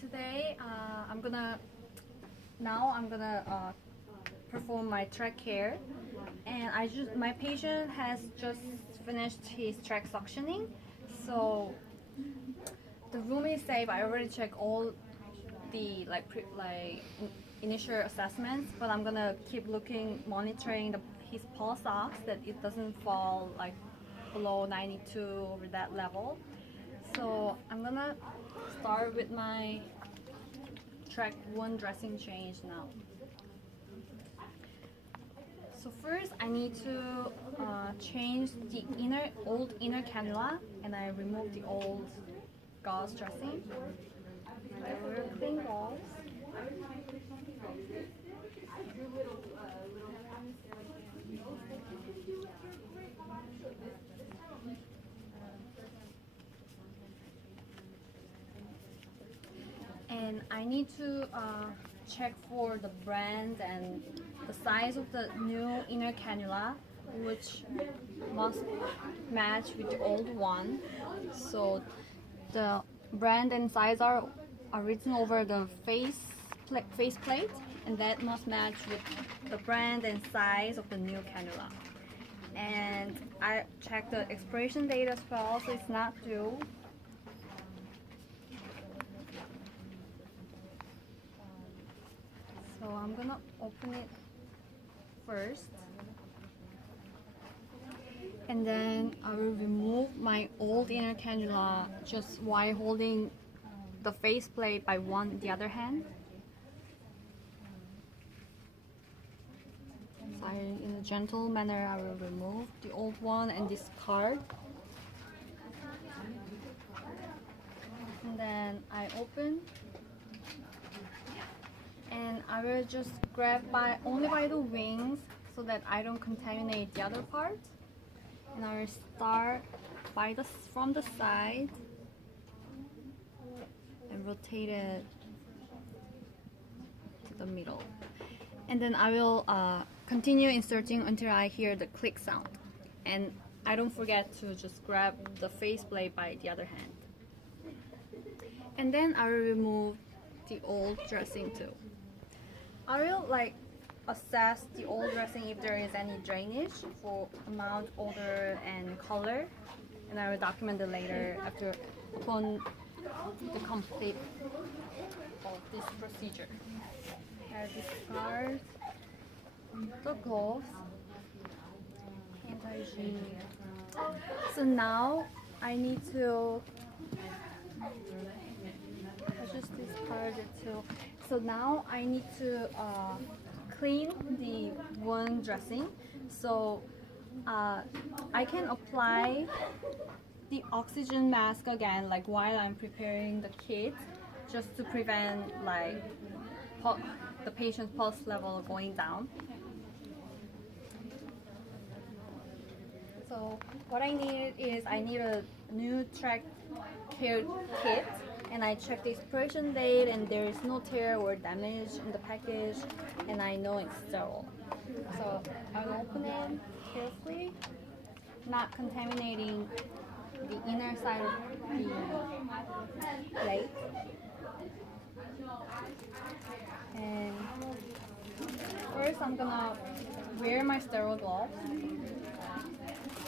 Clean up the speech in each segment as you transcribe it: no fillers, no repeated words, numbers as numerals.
today I'm gonna perform my track care, and my patient has just finished his track suctioning, so the room is safe. I already checked all the initial assessments, but I'm gonna keep monitoring his pulse ox, that it doesn't fall like below 92 over that level. So I'm gonna start with my track 1 dressing change now. So first I need to change the old inner cannula, and I remove the old gauze dressing. I will clean gauze. And I need to check for the brand and the size of the new inner cannula, which must match with the old one. So the brand and size are written over the faceplate, and that must match with the brand and size of the new cannula. And I checked the expiration date as well, so it's not due. So I'm gonna open it first, and then I will remove my old inner cannula just while holding the faceplate by the other hand. So in a gentle manner, I will remove the old one and discard. And then I open, and I will just grab only by the wings so that I don't contaminate the other part. And I will start from the side and rotate it to the middle. And then I will continue inserting until I hear the click sound. And I don't forget to just grab the faceplate by the other hand. And then I will remove the old dressing too. I will assess the old dressing if there is any drainage for amount, odor, and color, and I will document it later upon the complete of this procedure. I discard the gloves, anti-hygiene. So now I need to. I just discarded too. So now I need to clean the wound dressing. So I can apply the oxygen mask again, while I'm preparing the kit, just to prevent the patient's pulse level going down. So what I need is a new track care kit, and I checked the expiration date, and there is no tear or damage in the package, and I know it's sterile. So I'll open it carefully, not contaminating the inner side of the plate. And first I'm gonna wear my sterile gloves.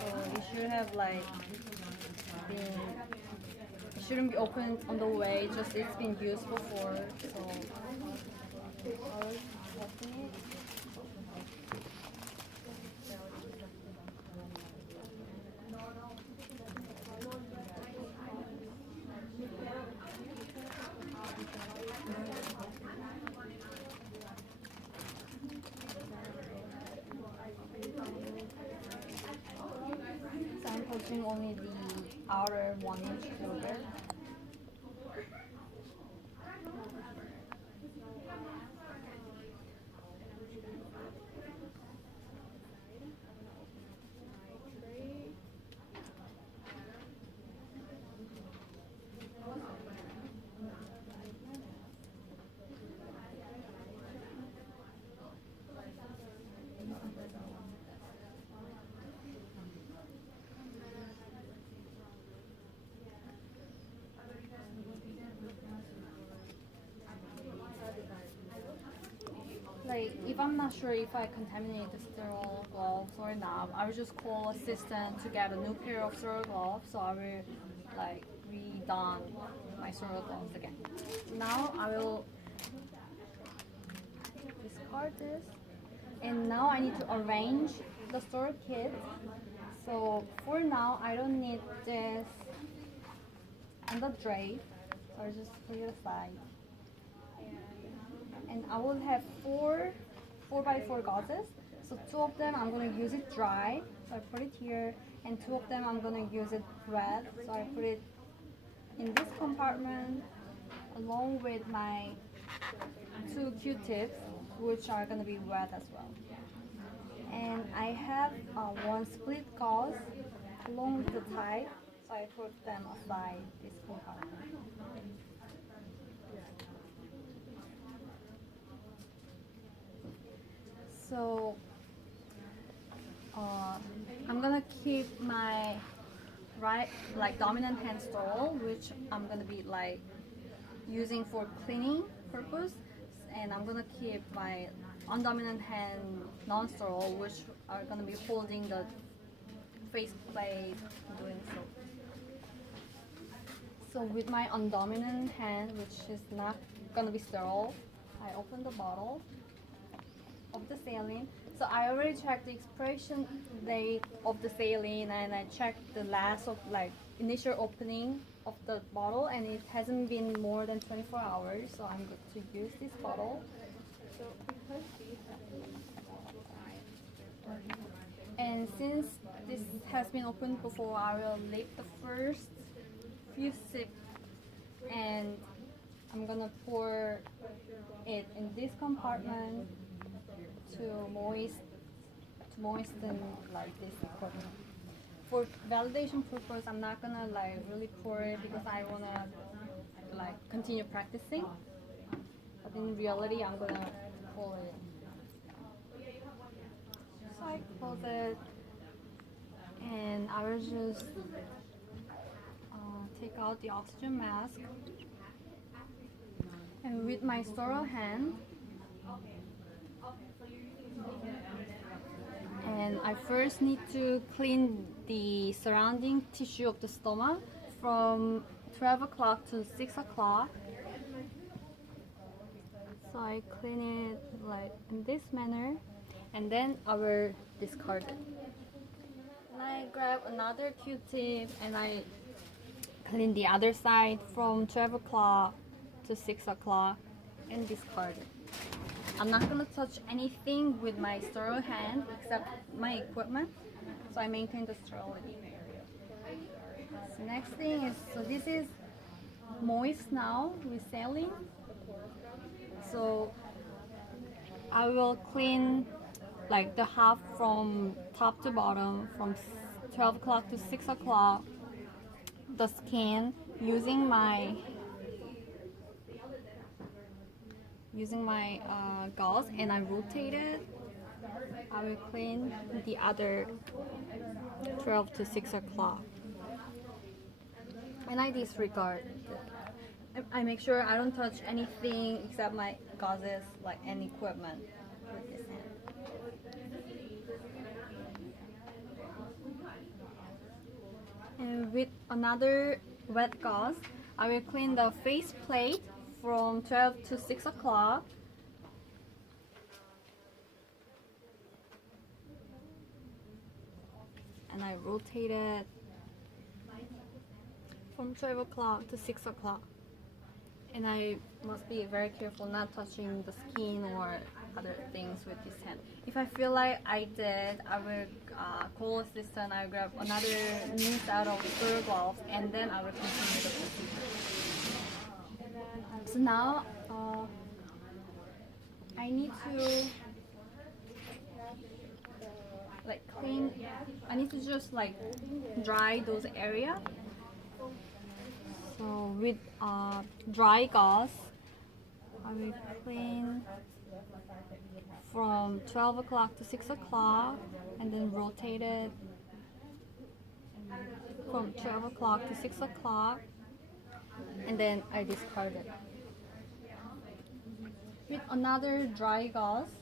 So it should have it shouldn't be opened on the way, just it's been used before. So I'll open it. So I'm putting only the outer 1-inch border. like if I'm not sure if I contaminate the sterile gloves or not, I will just call assistant to get a new pair of sterile gloves. So I will like redone my sterile gloves again. Now I will discard this, and now I need to arrange the store kit. So for now, I don't need this on the tray, so I'll just put it aside. And I will have four 4x4 gauzes. So two of them I'm going to use it dry, so I put it here, and two of them I'm going to use it wet, so I put it in this compartment along with my two Q-tips, which are going to be wet as well. And I have one split gauze along with the tie, so I put them aside this compartment. So I'm gonna keep my dominant hand sterile, which I'm gonna be like using for cleaning purpose, and I'm gonna keep my undominant hand non-sterile, which are gonna be holding the face plate doing so. So with my undominant hand, which is not gonna be sterile, I open the bottle of the saline. So I already checked the expiration date of the saline, and I checked the last of like initial opening of the bottle, and it hasn't been more than 24 hours, so I'm good to use this bottle. And since this has been opened before, I will leave the first few sips, and I'm gonna pour it in this compartment to moisten like this equipment. For validation purpose, I'm not gonna like really pour it because I wanna like continue practicing. But in reality, I'm gonna pour it. So I close it, and I will just take out the oxygen mask, and with my sterile hand, and I first need to clean the surrounding tissue of the stomach from 12 o'clock to 6 o'clock. So I clean it like in this manner, and then I will discard it. And I grab another Q-tip and I clean the other side from 12 o'clock to 6 o'clock and discard it. I'm not gonna touch anything with my sterile hand except my equipment, so I maintain the sterility. So next thing is, so this is moist now with saline. So I will clean like the half from top to bottom from 12 o'clock to 6 o'clock, the skin using my gauze, and I rotate it. I will clean the other 12 to 6 o'clock, and I disregard. I make sure I don't touch anything except my gauzes, like any equipment with this hand. And with another wet gauze, I will clean the face plate from 12 to 6 o'clock. And I rotate it from 12 o'clock to 6 o'clock. And I must be very careful not touching the skin or other things with this hand. If I feel like I did, I will call assistant, I will grab another new set of sterile gloves, and then I will continue the procedure. So now I need to like clean, I need to just like dry those areas. So with dry gauze, I will clean from 12 o'clock to 6 o'clock, and then rotate it from 12 o'clock to 6 o'clock, and then I discard it. With another dry gauze,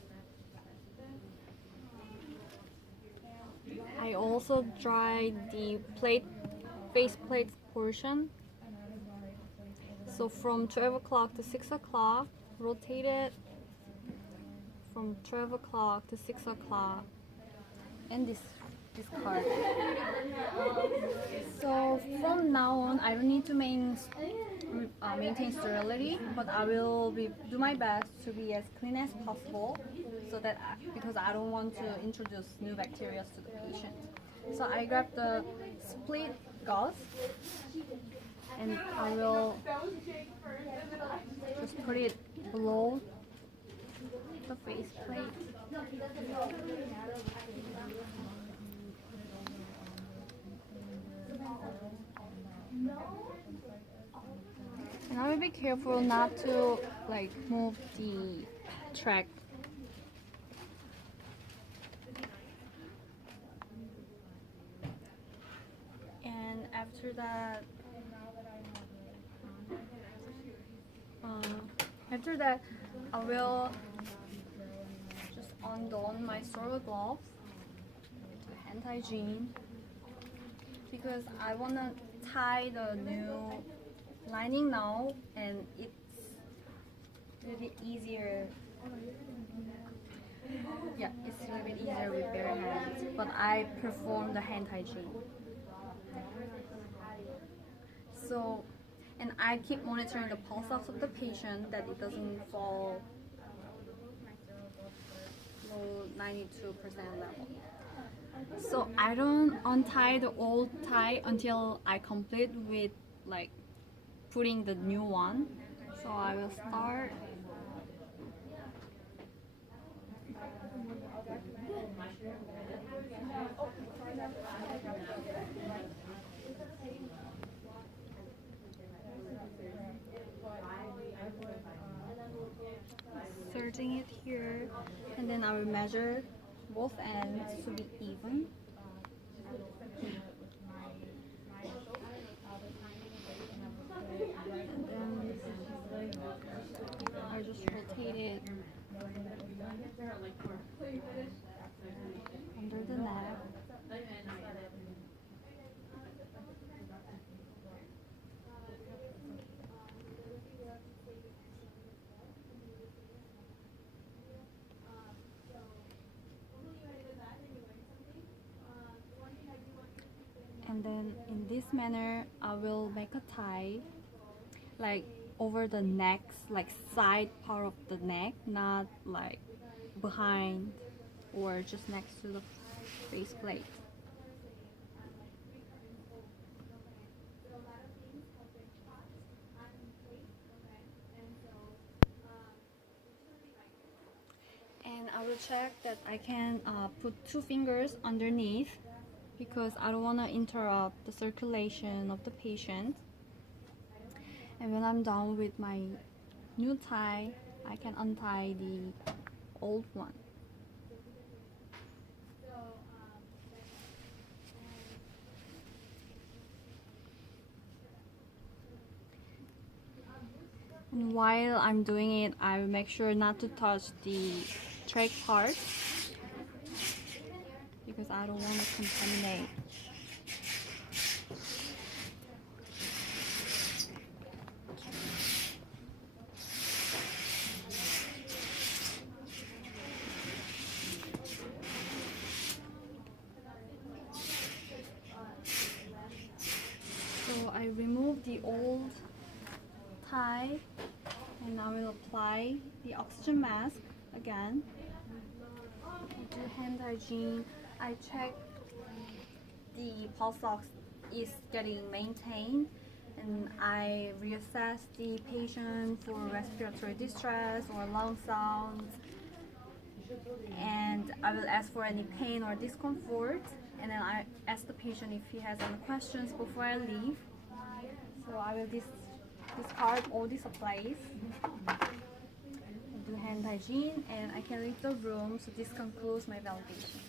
I also dried the face plate portion. So from 12 o'clock to 6 o'clock, rotate it from 12 o'clock to 6 o'clock, and this card. So from now on, I don't need to maintain sterility, but I will do my best to be as clean as possible, so that because I don't want to introduce new bacteria to the patient. So I grabbed the split gauze, and I will just put it below the face plate. And I will be careful not to like move the track. And after that, I will just undone my sterile gloves to hand hygiene, because I wanna tie the new lining now, and it's a little bit easier. Yeah, it's a little bit easier with bare hands, but I perform the hand hygiene. So, and I keep monitoring the pulse ox of the patient, that it doesn't fall below 92% level. So I don't untie the old tie until I complete with like putting the new one. So I will start. Inserting it here, and then I will measure both ends to be even. And then I just rotate it under the neck. And then in this manner, I will make a tie like over the neck, like side part of the neck, not like behind or just next to the face plate. And I will check that I can put 2 fingers underneath, because I don't want to interrupt the circulation of the patient. And when I'm done with my new tie, I can untie the old one. And while I'm doing it, I will make sure not to touch the trach part, because I don't want to contaminate. So I remove the old tie, and I will apply the oxygen mask again. I do hand hygiene. I check the pulse ox is getting maintained, and I reassess the patient for respiratory distress or lung sounds, and I will ask for any pain or discomfort, and then I ask the patient if he has any questions before I leave. So I will discard all the supplies, do hand hygiene, and I can leave the room. So this concludes my validation.